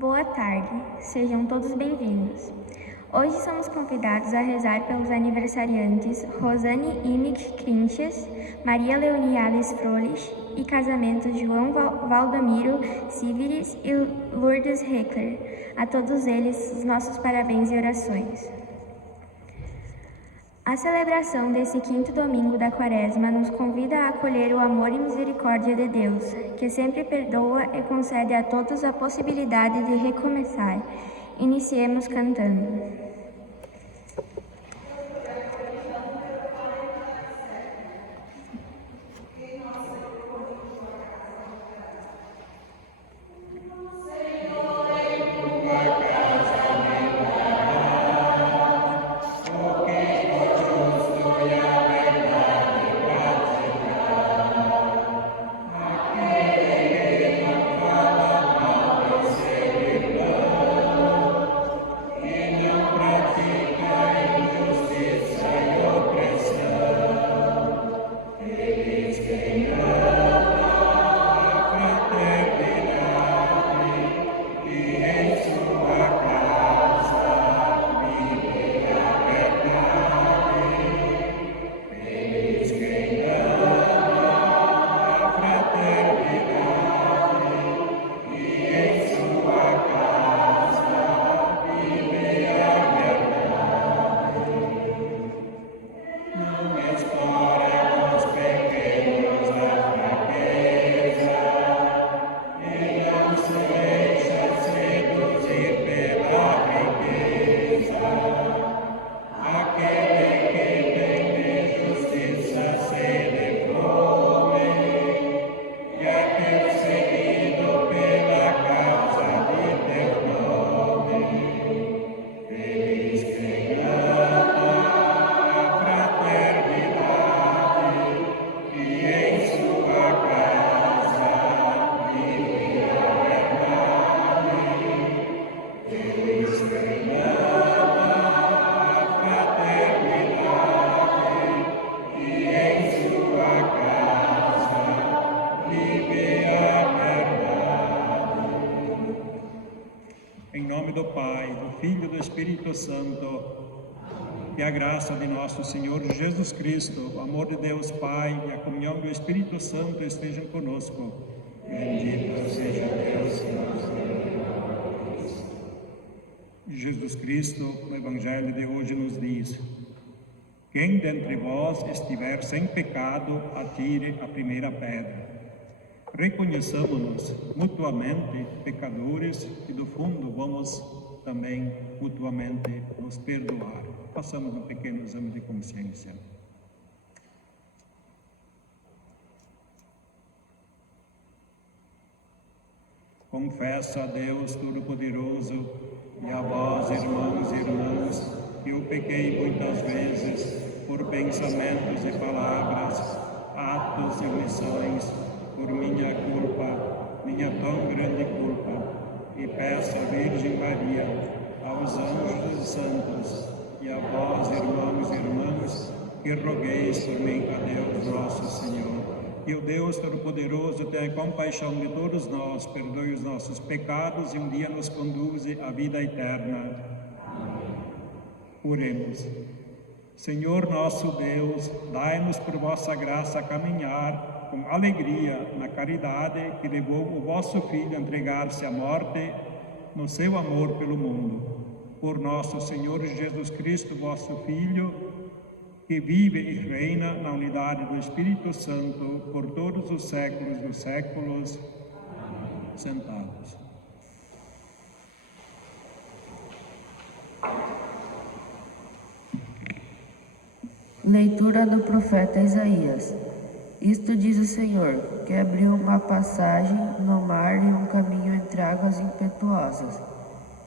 Boa tarde, sejam todos bem-vindos. Hoje somos convidados a rezar pelos aniversariantes Rosane Imig Crinches, Maria Leonie Alice Frolich e casamentos João Valdomiro Siviris e Lourdes Heckler. A todos eles, os nossos parabéns e orações. A celebração desse quinto domingo da Quaresma nos convida a acolher o amor e misericórdia de Deus, que sempre perdoa e concede a todos a possibilidade de recomeçar. Iniciemos cantando. Espírito Santo, que a graça de nosso Senhor Jesus Cristo, o amor de Deus Pai e a comunhão do Espírito Santo estejam conosco. Bendito seja Deus que nos deu. Jesus Cristo, no Evangelho de hoje, nos diz: Quem dentre vós estiver sem pecado, atire a primeira pedra. Reconheçamos-nos mutuamente pecadores e, do fundo, vamos também mutuamente nos perdoar. Façamos um pequeno exame de consciência. Confesso a Deus Todo-Poderoso e a vós, irmãos e irmãs, que eu pequei muitas vezes por pensamentos e palavras, atos e omissões, por minha culpa, minha tão grande culpa, e peço à Virgem Maria, aos anjos e santos, e a vós, irmãos e irmãs, que rogueis por mim a Deus nosso Senhor. Que o Deus Todo-Poderoso tenha compaixão de todos nós, perdoe os nossos pecados e um dia nos conduza à vida eterna. Oremos. Senhor nosso Deus, dai-nos por vossa graça caminhar com alegria na caridade que levou o vosso Filho a entregar-se à morte no seu amor pelo mundo. Por nosso Senhor Jesus Cristo, vosso Filho, que vive e reina na unidade do Espírito Santo por todos os séculos dos séculos. Sentados. Leitura do profeta Isaías. Isto diz o Senhor, que abriu uma passagem no mar e um caminho entre águas impetuosas,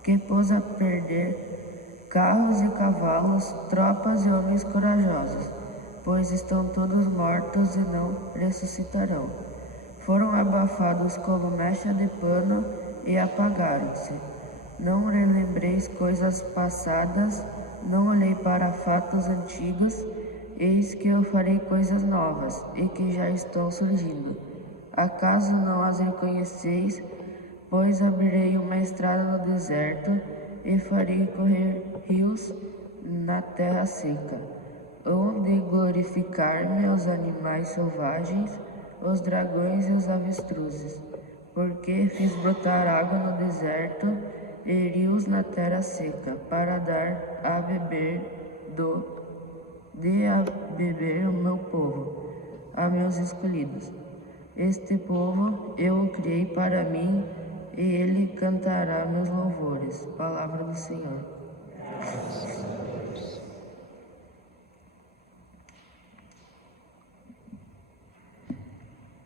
que pôs a perder carros e cavalos, tropas e homens corajosos, pois estão todos mortos e não ressuscitarão. Foram abafados como mecha de pano e apagaram-se. Não relembreis coisas passadas, não olhei para fatos antigos, eis que eu farei coisas novas e que já estão surgindo. Acaso não as reconheceis? Pois abrirei uma estrada no deserto e farei correr rios na terra seca, onde glorificar-me os animais selvagens, os dragões e os avestruzes, porque fiz brotar água no deserto e rios na terra seca, para dar a beber ao meu povo, a meus escolhidos. Este povo eu o criei para mim, e ele cantará meus louvores. Palavra do Senhor.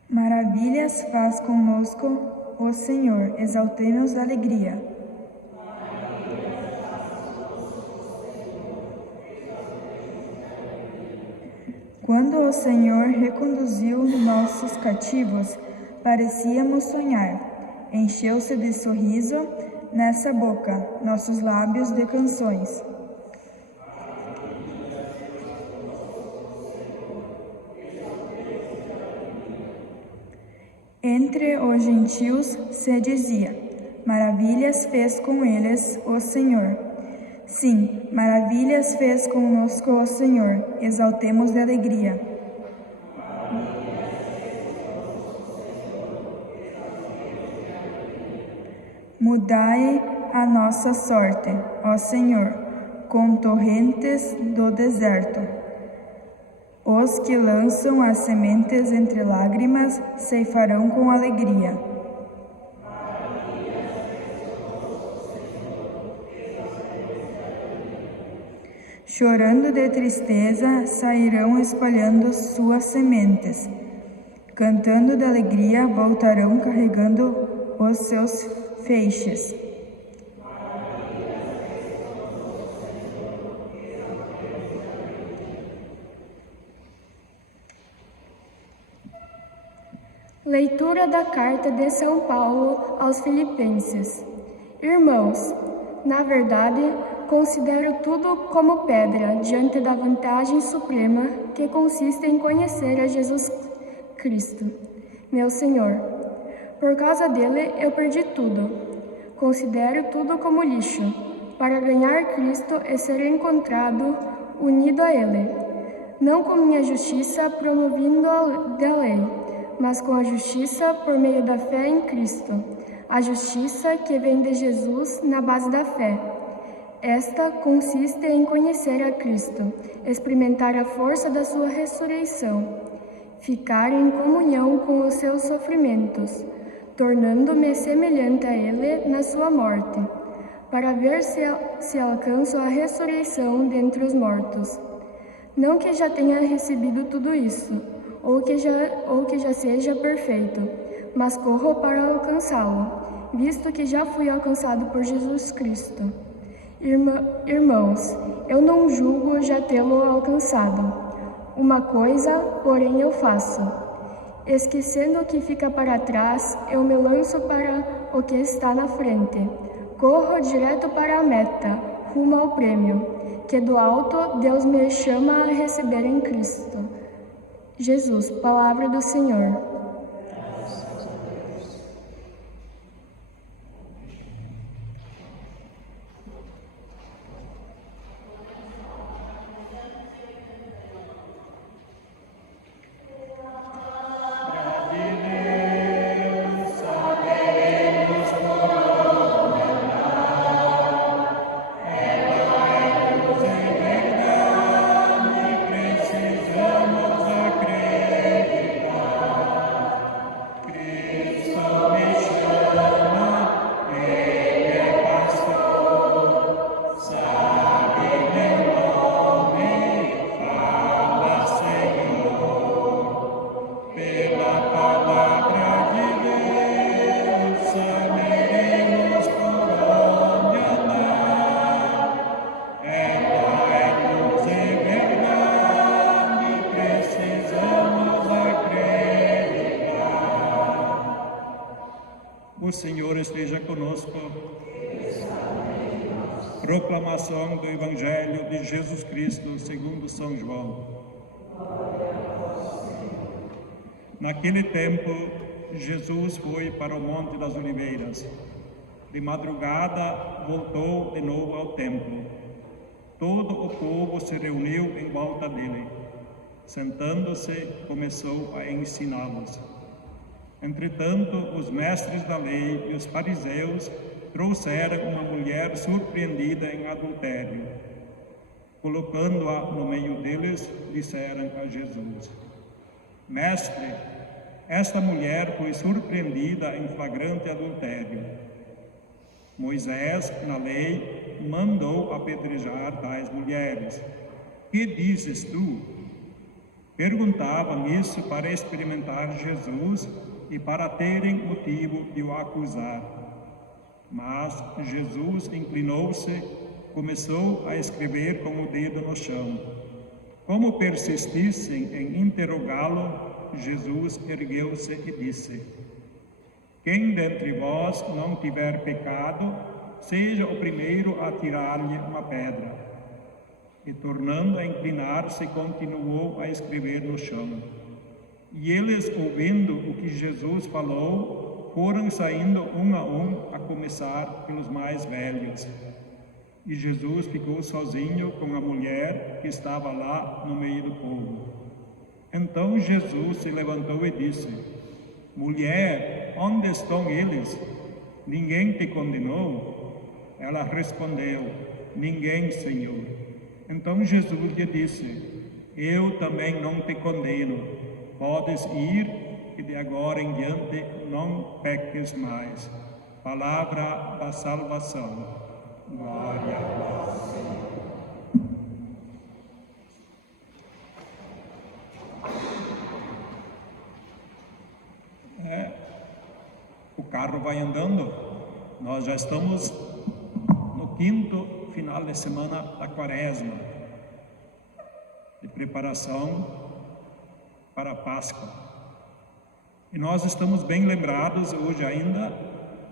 Maravilhas faz conosco o Senhor, exaltemos a alegria. Quando o Senhor reconduziu nossos cativos, parecíamos sonhar. Encheu-se de sorriso nessa boca, nossos lábios de canções. Entre os gentios se dizia, maravilhas fez com eles o Senhor. Sim, maravilhas fez conosco o Senhor, exaltemos de alegria. Mudai a nossa sorte, ó Senhor, com torrentes do deserto. Os que lançam as sementes entre lágrimas ceifarão com alegria. Chorando de tristeza, sairão espalhando suas sementes. Cantando de alegria, voltarão carregando os seus feixes. Leitura da Carta de São Paulo aos Filipenses. Irmãos, na verdade, considero tudo como pedra diante da vantagem suprema que consiste em conhecer a Jesus Cristo, meu Senhor. Por causa dele, eu perdi tudo. Considero tudo como lixo, para ganhar Cristo e ser encontrado unido a Ele, não com minha justiça promovendo da lei, mas com a justiça por meio da fé em Cristo, a justiça que vem de Jesus na base da fé. Esta consiste em conhecer a Cristo, experimentar a força da sua ressurreição, ficar em comunhão com os seus sofrimentos, tornando-me semelhante a Ele na sua morte, para ver se alcanço a ressurreição dentre os mortos. Não que já tenha recebido tudo isso, ou que já seja perfeito, mas corro para alcançá-lo, visto que já fui alcançado por Jesus Cristo. Irmãos, eu não julgo já tê-lo alcançado. Uma coisa, porém, eu faço. Esquecendo o que fica para trás, eu me lanço para o que está na frente. Corro direto para a meta, rumo ao prêmio, que do alto Deus me chama a receber em Cristo. Jesus, palavra do Senhor. O Senhor esteja conosco. Proclamação do Evangelho de Jesus Cristo segundo São João. Naquele tempo, Jesus foi para o Monte das Oliveiras. De madrugada, voltou de novo ao templo. Todo o povo se reuniu em volta dele. Sentando-se, começou a ensiná-los. Entretanto, os mestres da lei e os fariseus trouxeram uma mulher surpreendida em adultério. Colocando-a no meio deles, disseram a Jesus: Mestre, esta mulher foi surpreendida em flagrante adultério. Moisés, na lei, mandou apedrejar tais mulheres. Que dizes tu? Perguntavam isso para experimentar Jesus e para terem motivo de o acusar. Mas Jesus inclinou-se, começou a escrever com o dedo no chão. Como persistissem em interrogá-lo, Jesus ergueu-se e disse: Quem dentre vós não tiver pecado, seja o primeiro a tirar-lhe uma pedra. E tornando a inclinar-se, continuou a escrever no chão. E eles, ouvindo o que Jesus falou, foram saindo um a começar pelos mais velhos. E Jesus ficou sozinho com a mulher que estava lá no meio do povo. Então Jesus se levantou e disse: Mulher, onde estão eles? Ninguém te condenou? Ela respondeu: Ninguém, Senhor. Então Jesus lhe disse: Eu também não te condeno. Podes ir e de agora em diante não peques mais. Palavra da salvação. Glória a vós, Senhor. O carro vai andando. Nós já estamos no 5º final de semana da Quaresma, de preparação para a Páscoa. E nós estamos bem lembrados hoje ainda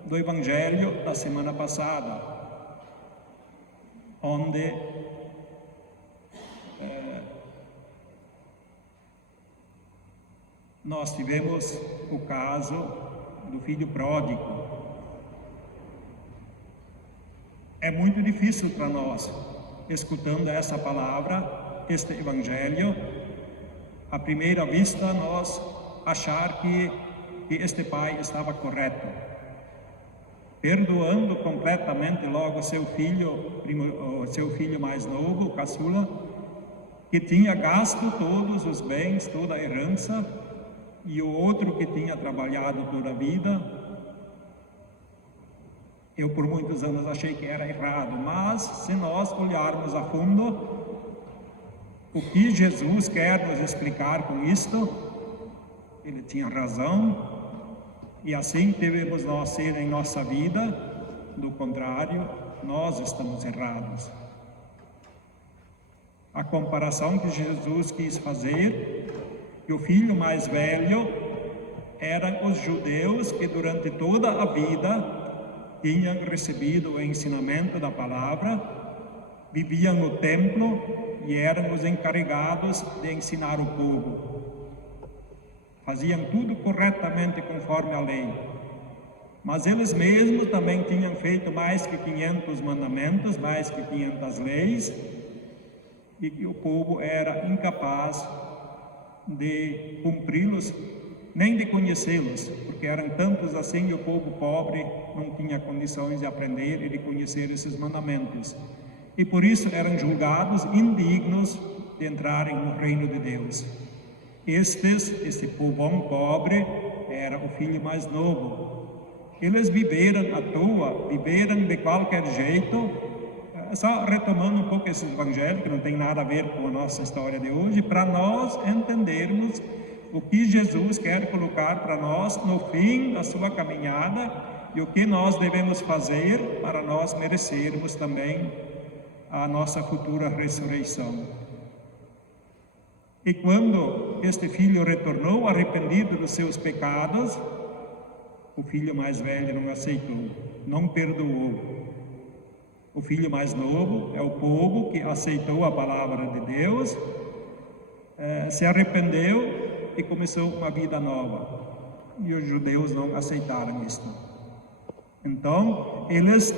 do Evangelho da semana passada, onde nós tivemos o caso do filho pródigo. É muito difícil para nós, escutando essa palavra, este Evangelho, à primeira vista, nós achar que este pai estava correto. perdoando completamente logo seu filho mais novo, o caçula, que tinha gasto todos os bens, toda a herança, e o outro que tinha trabalhado toda a vida. Eu por muitos anos achei que era errado, mas se nós olharmos a fundo, o que Jesus quer nos explicar com isto, ele tinha razão, e assim devemos nós ser em nossa vida. Do contrário, nós estamos errados. A comparação que Jesus quis fazer, que o filho mais velho eram os judeus que durante toda a vida tinham recebido o ensinamento da palavra, viviam no templo e eram os encarregados de ensinar o povo. Faziam tudo corretamente conforme a lei. Mas eles mesmos também tinham feito mais que 500 mandamentos, mais que 500 leis, e que o povo era incapaz de cumpri-los, nem de conhecê-los, porque eram tantos assim, e o povo pobre não tinha condições de aprender e de conhecer esses mandamentos. E por isso eram julgados indignos de entrarem no reino de Deus. Esse povão pobre era o filho mais novo. Eles viveram à toa, viveram de qualquer jeito. Só retomando um pouco esse evangelho, que não tem nada a ver com a nossa história de hoje, para nós entendermos o que Jesus quer colocar para nós no fim da sua caminhada e o que nós devemos fazer para nós merecermos também a nossa futura ressurreição. E quando este filho retornou arrependido dos seus pecados, o filho mais velho não aceitou, não perdoou. O filho mais novo é o povo que aceitou a palavra de Deus, se arrependeu e começou uma vida nova. E os judeus não aceitaram isto. Então, eles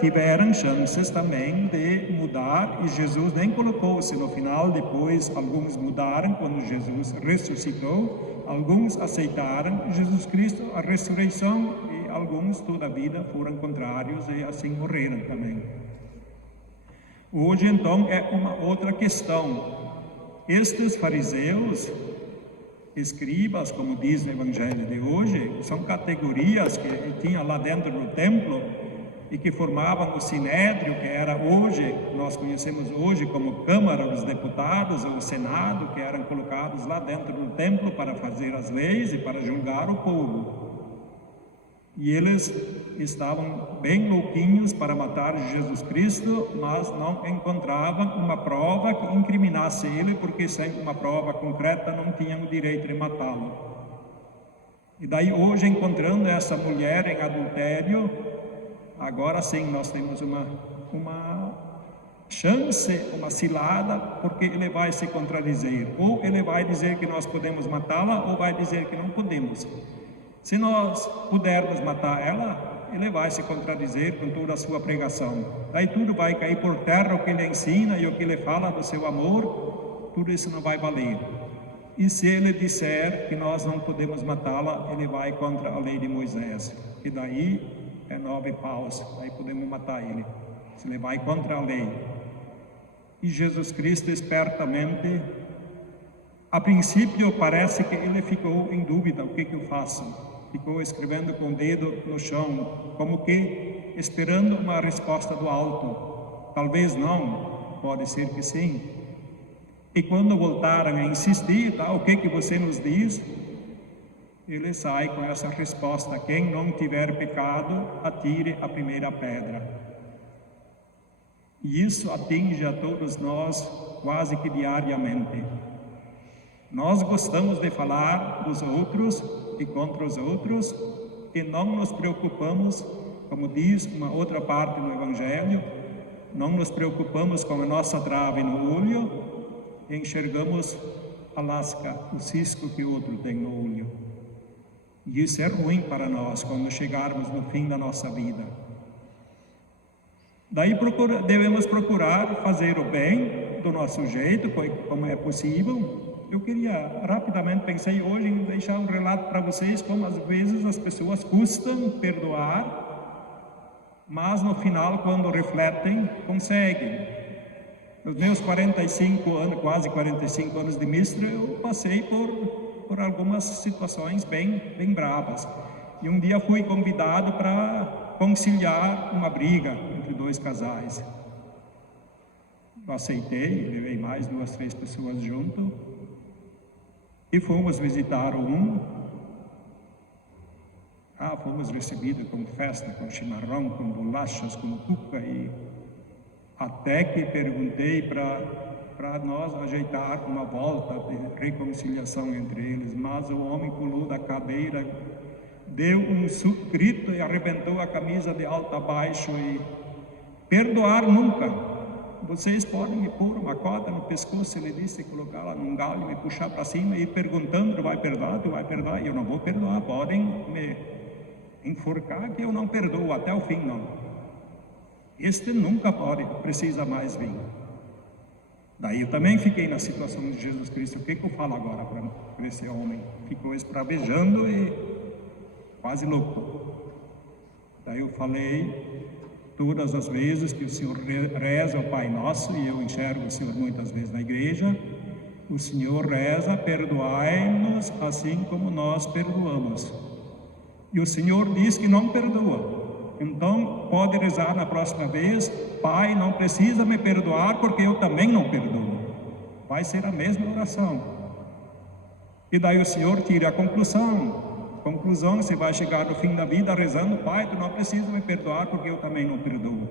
tiveram chances também de mudar, e Jesus nem colocou-se no final. Depois, alguns mudaram quando Jesus ressuscitou, alguns aceitaram Jesus Cristo, a ressurreição, e alguns toda a vida foram contrários e assim morreram também. Hoje, então, é uma outra questão. Estes fariseus, escribas, como diz o Evangelho de hoje, são categorias que tinha lá dentro do templo e que formavam o Sinédrio, que era hoje, nós conhecemos hoje como Câmara dos Deputados, ou o Senado, que eram colocados lá dentro do templo para fazer as leis e para julgar o povo. E eles estavam bem louquinhos para matar Jesus Cristo, mas não encontravam uma prova que incriminasse ele, porque sem uma prova concreta não tinham o direito de matá-lo. E daí hoje, encontrando essa mulher em adultério, agora sim nós temos uma chance, uma cilada, porque ele vai se contradizer. Ou ele vai dizer que nós podemos matá-la, ou vai dizer que não podemos. Se nós pudermos matar ela, ele vai se contradizer com toda a sua pregação. Daí tudo vai cair por terra, o que ele ensina e o que ele fala do seu amor, tudo isso não vai valer. E se ele disser que nós não podemos matá-la, ele vai contra a lei de Moisés. E daí é 9 paus, daí podemos matar ele, se ele vai contra a lei. E Jesus Cristo, espertamente, a princípio parece que ele ficou em dúvida, o que eu faço? Ficou escrevendo com o dedo no chão, como que esperando uma resposta do alto. Talvez não, pode ser que sim. E quando voltaram a insistir, o que você nos diz? Ele sai com essa resposta: quem não tiver pecado, atire a primeira pedra. E isso atinge a todos nós quase que diariamente. Nós gostamos de falar dos outros e contra os outros, e não nos preocupamos, como diz uma outra parte do Evangelho, não nos preocupamos com a nossa trave no olho e enxergamos a lasca, o cisco que o outro tem no olho. E isso é ruim para nós quando chegarmos no fim da nossa vida. Daí devemos procurar fazer o bem do nosso jeito, como é possível. Eu queria, rapidamente, pensei hoje em deixar um relato para vocês como às vezes as pessoas custam perdoar mas no final, quando refletem, conseguem. Nos meus 45 anos, quase 45 anos de ministro, eu passei por algumas situações bem bravas. E um dia fui convidado para conciliar uma briga entre dois casais. Eu aceitei, levei mais 2, 3 pessoas junto e fomos visitar fomos recebidos com festa, com chimarrão, com bolachas, com cuca, e até que perguntei para nós ajeitar uma volta de reconciliação entre eles, mas o homem pulou da cadeira, deu um grito e arrebentou a camisa de alto a baixo e: perdoar nunca. Vocês podem me pôr uma corda no pescoço, ele disse, colocá-la num galho, me puxar para cima e ir perguntando: tu vai perdoar, tu vai perdoar? Eu não vou perdoar, podem me enforcar que eu não perdoo até o fim, não. Este nunca precisa mais vir. Daí eu também fiquei na situação de Jesus Cristo. O que eu falo agora para esse homem? Ficou espravejando e quase louco. Daí eu falei: todas as vezes que o Senhor reza o Pai Nosso, e eu enxergo o Senhor muitas vezes na igreja, o Senhor reza: perdoai-nos assim como nós perdoamos. E o Senhor diz que não perdoa. Então pode rezar na próxima vez: Pai, não precisa me perdoar porque eu também não perdoo. Vai ser a mesma oração. E daí o Senhor tira a conclusão. Você vai chegar no fim da vida rezando: Pai, tu não precisa me perdoar porque eu também não perdoo.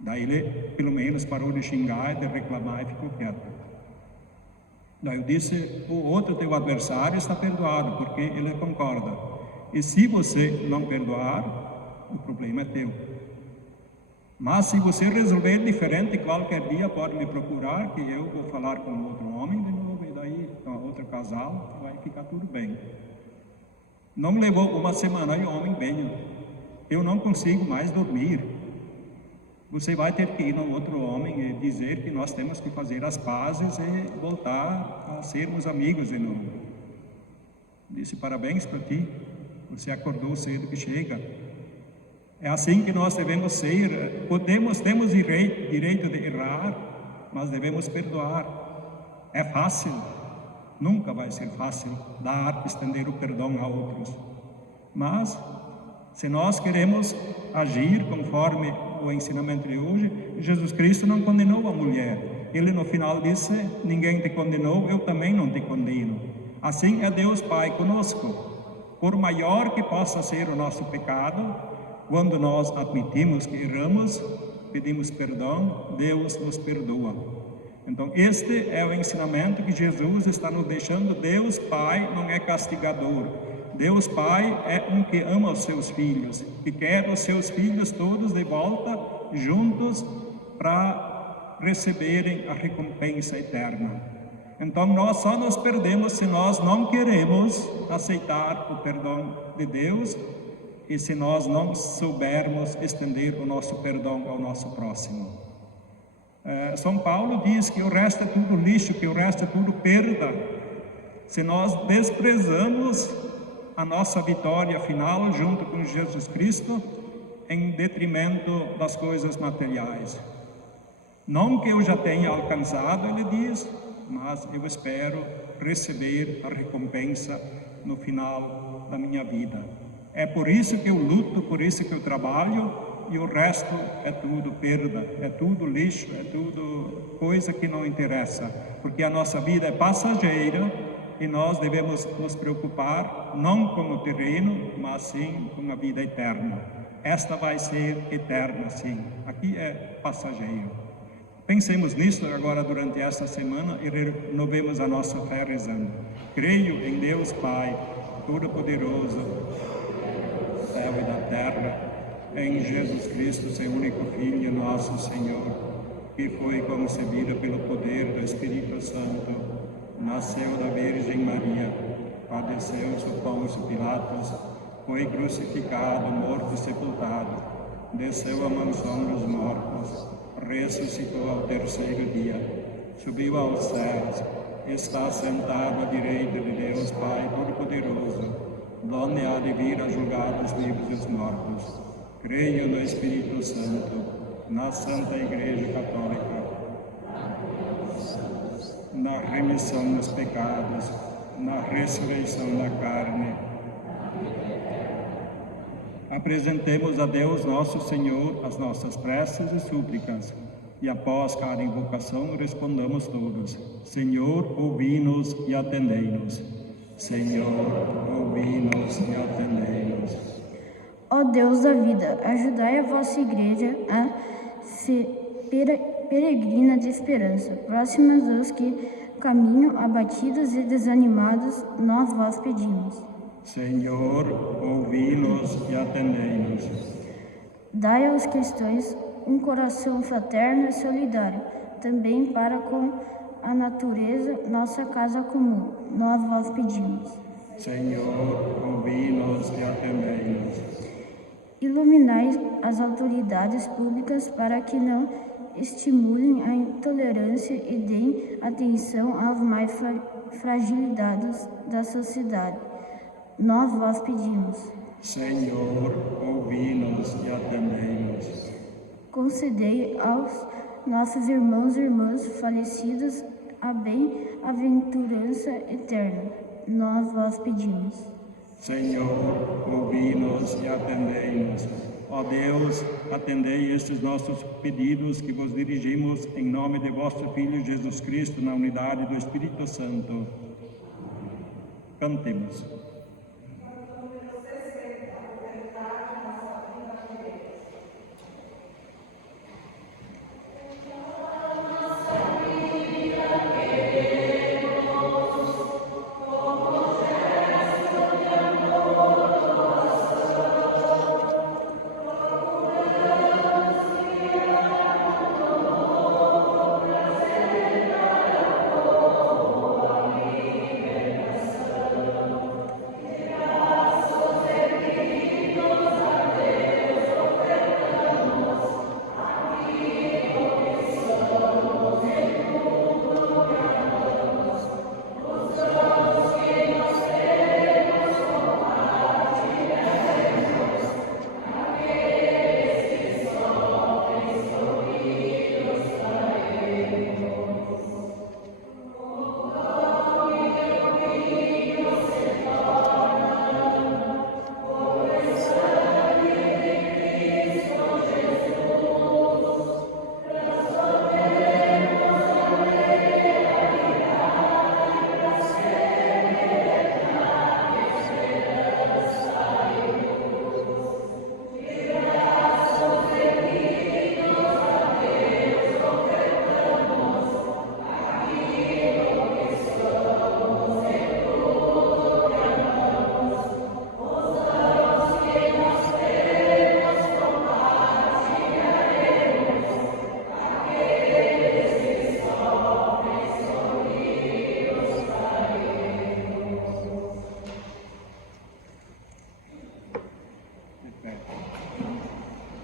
Daí ele pelo menos parou de xingar e de reclamar e ficou quieto. Daí eu disse: o outro teu adversário está perdoado porque ele concorda. E se você não perdoar, o problema é teu. Mas se você resolver diferente, qualquer dia pode me procurar, que eu vou falar com outro homem de novo, e daí com outro casal, vai ficar tudo bem. Não levou uma semana e o homem veio: eu não consigo mais dormir. Você vai ter que ir no outro homem e dizer que nós temos que fazer as pazes e voltar a sermos amigos de novo. Disse: parabéns para ti, você acordou cedo que chega. É assim que nós devemos ser. Temos direito de errar, mas devemos perdoar. É fácil? Nunca vai ser fácil estender o perdão a outros. Mas, se nós queremos agir conforme o ensinamento de hoje, Jesus Cristo não condenou a mulher. Ele no final disse: ninguém te condenou, eu também não te condeno. Assim é Deus Pai conosco. Por maior que possa ser o nosso pecado, quando nós admitimos que erramos, pedimos perdão, Deus nos perdoa. Então este é o ensinamento que Jesus está nos deixando. Deus Pai não é castigador. Deus Pai é um que ama os seus filhos, que quer os seus filhos todos de volta, juntos, para receberem a recompensa eterna. Então nós só nos perdemos se nós não queremos aceitar o perdão de Deus e se nós não soubermos estender o nosso perdão ao nosso próximo. São Paulo diz que o resto é tudo lixo, que o resto é tudo perda. Se nós desprezamos a nossa vitória final junto com Jesus Cristo em detrimento das coisas materiais. Não que eu já tenha alcançado, ele diz, mas eu espero receber a recompensa no final da minha vida. É por isso que eu luto, por isso que eu trabalho, e o resto é tudo perda, é tudo lixo, é tudo coisa que não interessa, porque a nossa vida é passageira e nós devemos nos preocupar não com o terreno, mas sim com a vida eterna. Esta vai ser eterna, sim. Aqui é passageiro. Pensemos nisso agora durante esta semana e renovemos a nossa fé rezando. Creio em Deus Pai, Todo-Poderoso, do céu e da terra, em Jesus Cristo, seu único Filho, nosso Senhor, que foi concebido pelo poder do Espírito Santo, nasceu da Virgem Maria, padeceu sob Pôncio Pilatos, foi crucificado, morto e sepultado, desceu à mansão dos mortos, ressuscitou ao terceiro dia, subiu aos céus, está sentado à direita de Deus Pai Todo-Poderoso, donde há de vir a julgar os vivos e os mortos. Creio no Espírito Santo, na Santa Igreja Católica, na remissão dos pecados, na ressurreição da carne. Apresentemos a Deus nosso Senhor as nossas preces e súplicas, e após cada invocação respondamos todos: Senhor, ouvi-nos e atendei-nos. Senhor, ouvi-nos e atendei-nos. Ó Deus da vida, ajudai a vossa Igreja a ser peregrina de esperança, próximas dos que caminham abatidos e desanimados, nós vos pedimos. Senhor, ouvi-nos e atendei-nos. Dai aos cristãos um coração fraterno e solidário, também para com a natureza, nossa casa comum, nós vos pedimos. Senhor, ouvi-nos e atendei-nos. Iluminai as autoridades públicas para que não estimulem a intolerância e deem atenção às mais fragilidades da sociedade. Nós vos pedimos. Senhor, ouvi-nos e atendei-nos. Concedei aos nossos irmãos e irmãs falecidos a bem-aventurança eterna. Nós vos pedimos. Senhor, ouvi-nos e atendei-nos. Ó Deus, atendei estes nossos pedidos que vos dirigimos em nome de vosso Filho Jesus Cristo, na unidade do Espírito Santo. Cantemos.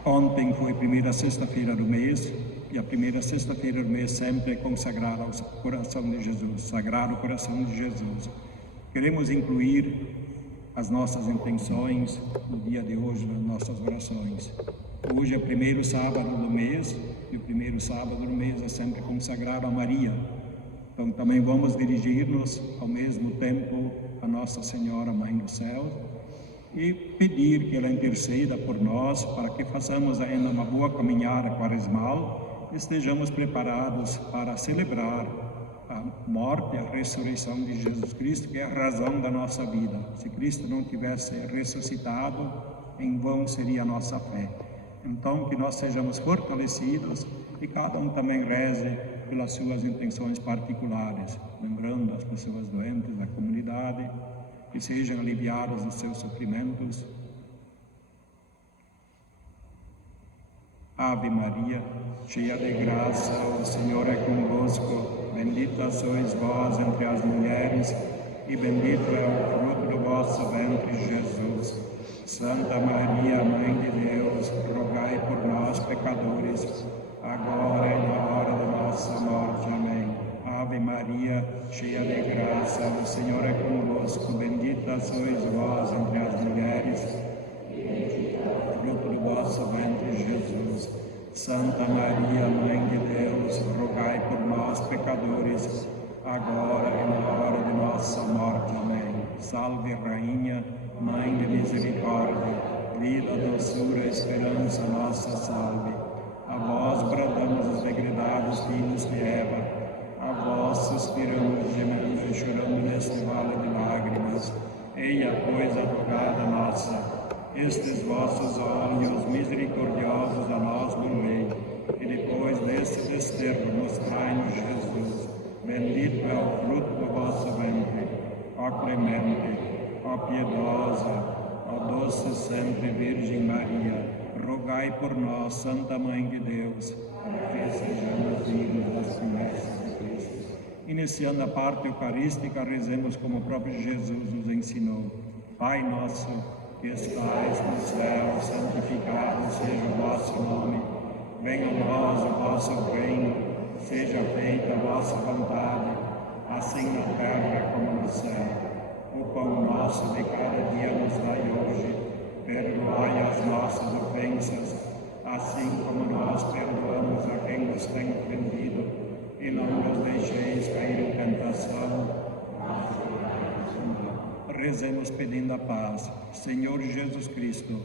Ontem foi a primeira sexta-feira do mês, e a primeira sexta-feira do mês sempre é consagrada ao coração de Jesus, Sagrado Coração de Jesus. Queremos incluir as nossas intenções no dia de hoje, nas nossas orações. Hoje é o primeiro sábado do mês, e o primeiro sábado do mês é sempre consagrado a Maria. Então também vamos dirigir-nos ao mesmo tempo a Nossa Senhora, Mãe do Céu, e pedir que ela interceda por nós para que façamos ainda uma boa caminhada quaresmal e estejamos preparados para celebrar a morte e a ressurreição de Jesus Cristo, que é a razão da nossa vida. Se Cristo não tivesse ressuscitado, em vão seria a nossa fé. Então, que nós sejamos fortalecidos e cada um também reze pelas suas intenções particulares, lembrando as pessoas doentes da comunidade, que sejam aliviadas dos seus sofrimentos. Ave Maria, cheia de graça, o Senhor é convosco. Bendita sois vós entre as mulheres, e bendito é o fruto do vosso ventre, Jesus. Santa Maria, Mãe de Deus, rogai por nós, pecadores, agora e na hora da nossa morte. Amém. Ave Maria, Maria, cheia de graça, o Senhor é convosco. Bendita sois vós entre as mulheres, fruto do vosso ventre, Jesus. Santa Maria, Mãe de Deus, rogai por nós, pecadores, agora e na hora de nossa morte. Amém. Salve, Rainha, Mãe de misericórdia, vida, doçura, esperança, nossa salve. A vós bradamos os degredados filhos de Eva, a vós suspiramos, gemendo e chorando neste vale de lágrimas. Eia, pois, advogada nossa, estes vossos olhos misericordiosos a nós volvei, e depois deste desterro mostrai-nos Jesus. Bendito é o fruto do vosso ventre, ó clemente, ó piedosa, ó doce sempre Virgem Maria. Rogai por nós, Santa Mãe de Deus, para que sejamos dignos das promessas de Cristo. Iniciando a parte eucarística, rezemos como o próprio Jesus nos ensinou. Pai nosso, que estais no céu, santificado seja o vosso nome. Venha a nós o vosso reino, seja feita a vossa vontade, assim na terra como no céu. O pão nosso de cada dia nos dai hoje. Perdoai as nossas ofensas, assim como nós perdoamos a quem nos tem ofendido, e não nos deixeis cair em tentação. Rezemos pedindo a paz. Senhor Jesus Cristo,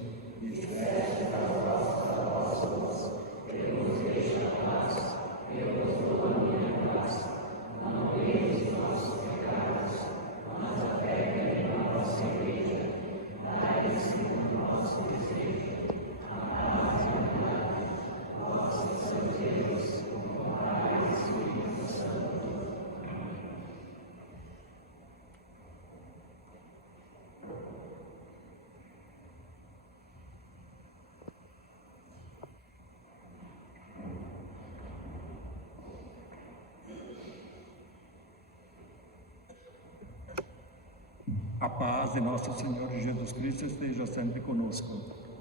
a paz de nosso Senhor Jesus Cristo esteja sempre conosco.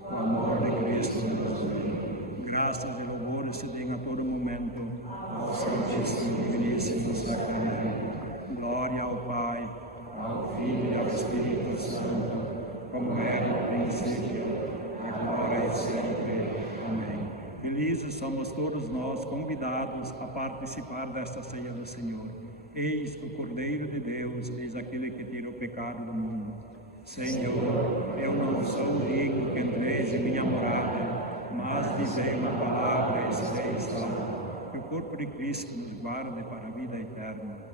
O amor de Cristo nos une. Graças e louvores se deem a todo momento ao Santíssimo e Diviníssimo Sacramento. Glória ao Pai, ao Filho e ao Espírito Santo, como era no princípio, agora e sempre. Amém. Felizes somos todos nós convidados a participar desta ceia do Senhor. Eis o Cordeiro de Deus, eis aquele que tira o pecado do mundo. Senhor, eu não sou digno que entreis em minha morada, mas dizei uma palavra e serei salvo. Que o corpo de Cristo nos guarde para a vida eterna.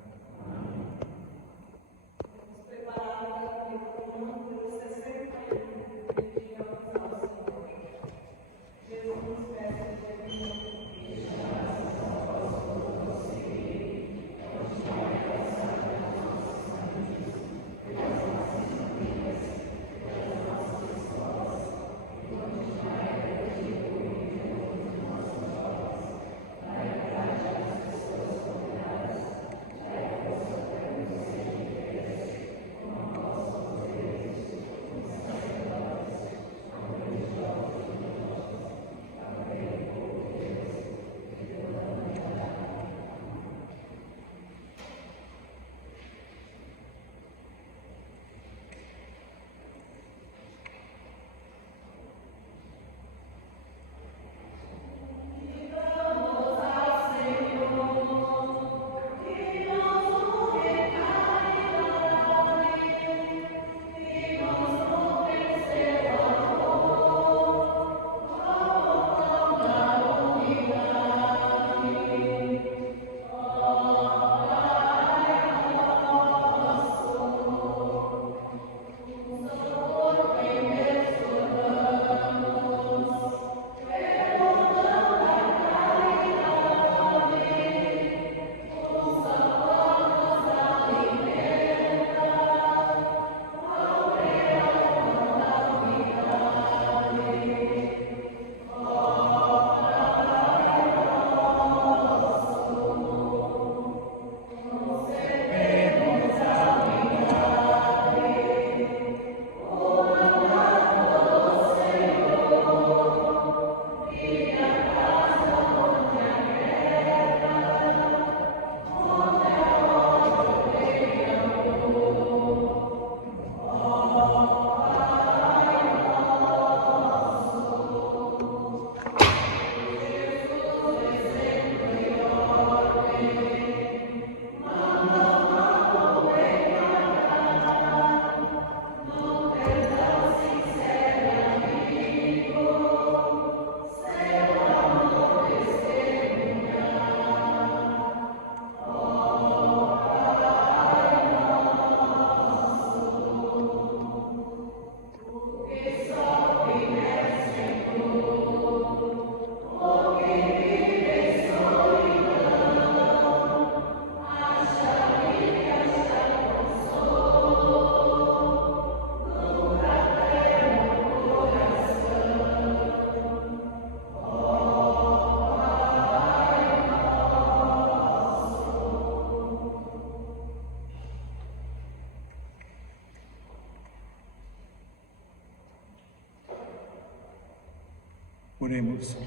Oremos.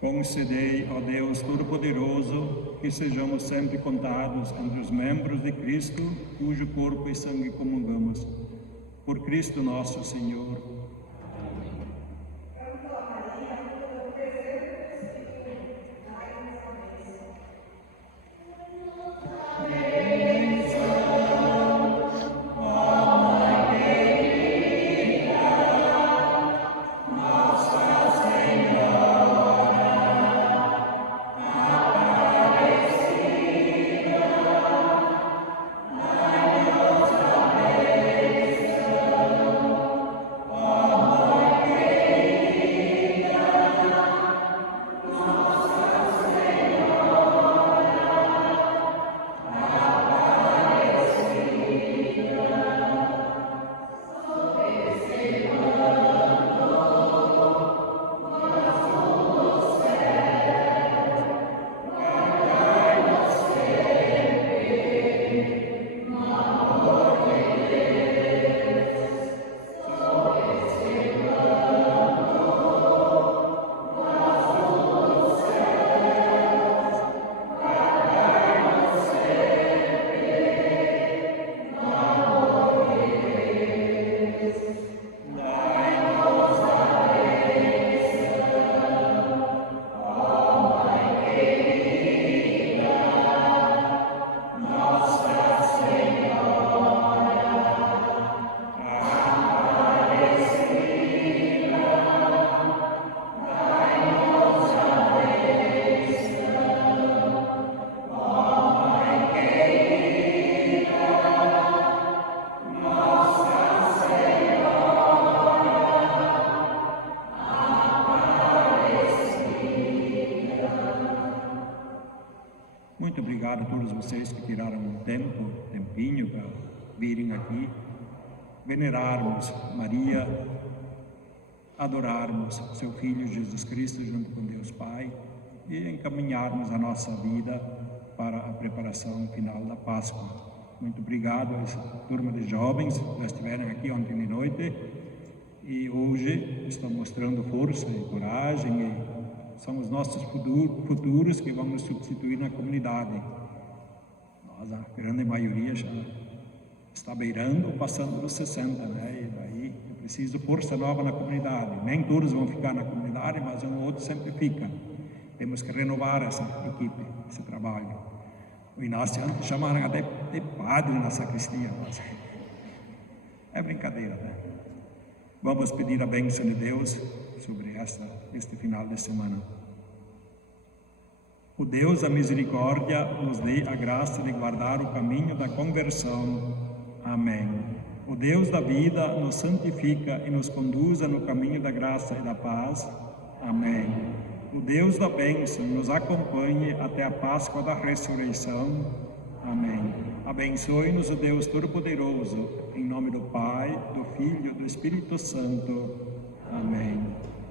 Concedei, ó Deus Todo-Poderoso, que sejamos sempre contados entre os membros de Cristo, cujo corpo e sangue comungamos. Por Cristo nosso Senhor. Muito obrigado a todos vocês que tiraram um tempinho para virem aqui, venerarmos Maria, adorarmos seu Filho Jesus Cristo junto com Deus Pai e encaminharmos a nossa vida para a preparação final da Páscoa. Muito obrigado a essa turma de jovens que estiveram aqui ontem de noite e hoje estão mostrando força e coragem e são os nossos futuros que vão nos substituir na comunidade. Nós, a grande maioria, já está beirando ou passando dos 60, né? E daí é preciso força nova na comunidade. Nem todos vão ficar na comunidade, mas um ou outro sempre fica. Temos que renovar essa equipe, esse trabalho. O Inácio antes chamaram até de padre na sacristia, mas é brincadeira, né? Vamos pedir a bênção de Deus sobre este final de semana. O Deus da misericórdia nos dê a graça de guardar o caminho da conversão. Amém. O Deus da vida nos santifica e nos conduza no caminho da graça e da paz. Amém. O Deus da bênção nos acompanhe até a Páscoa da ressurreição. Amém. Abençoe-nos o Deus Todo-Poderoso, em nome do Pai, do Filho e do Espírito Santo. Amém.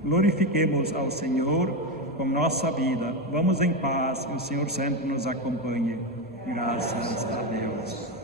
Glorifiquemos ao Senhor com nossa vida. Vamos em paz, o Senhor sempre nos acompanhe. Graças a Deus.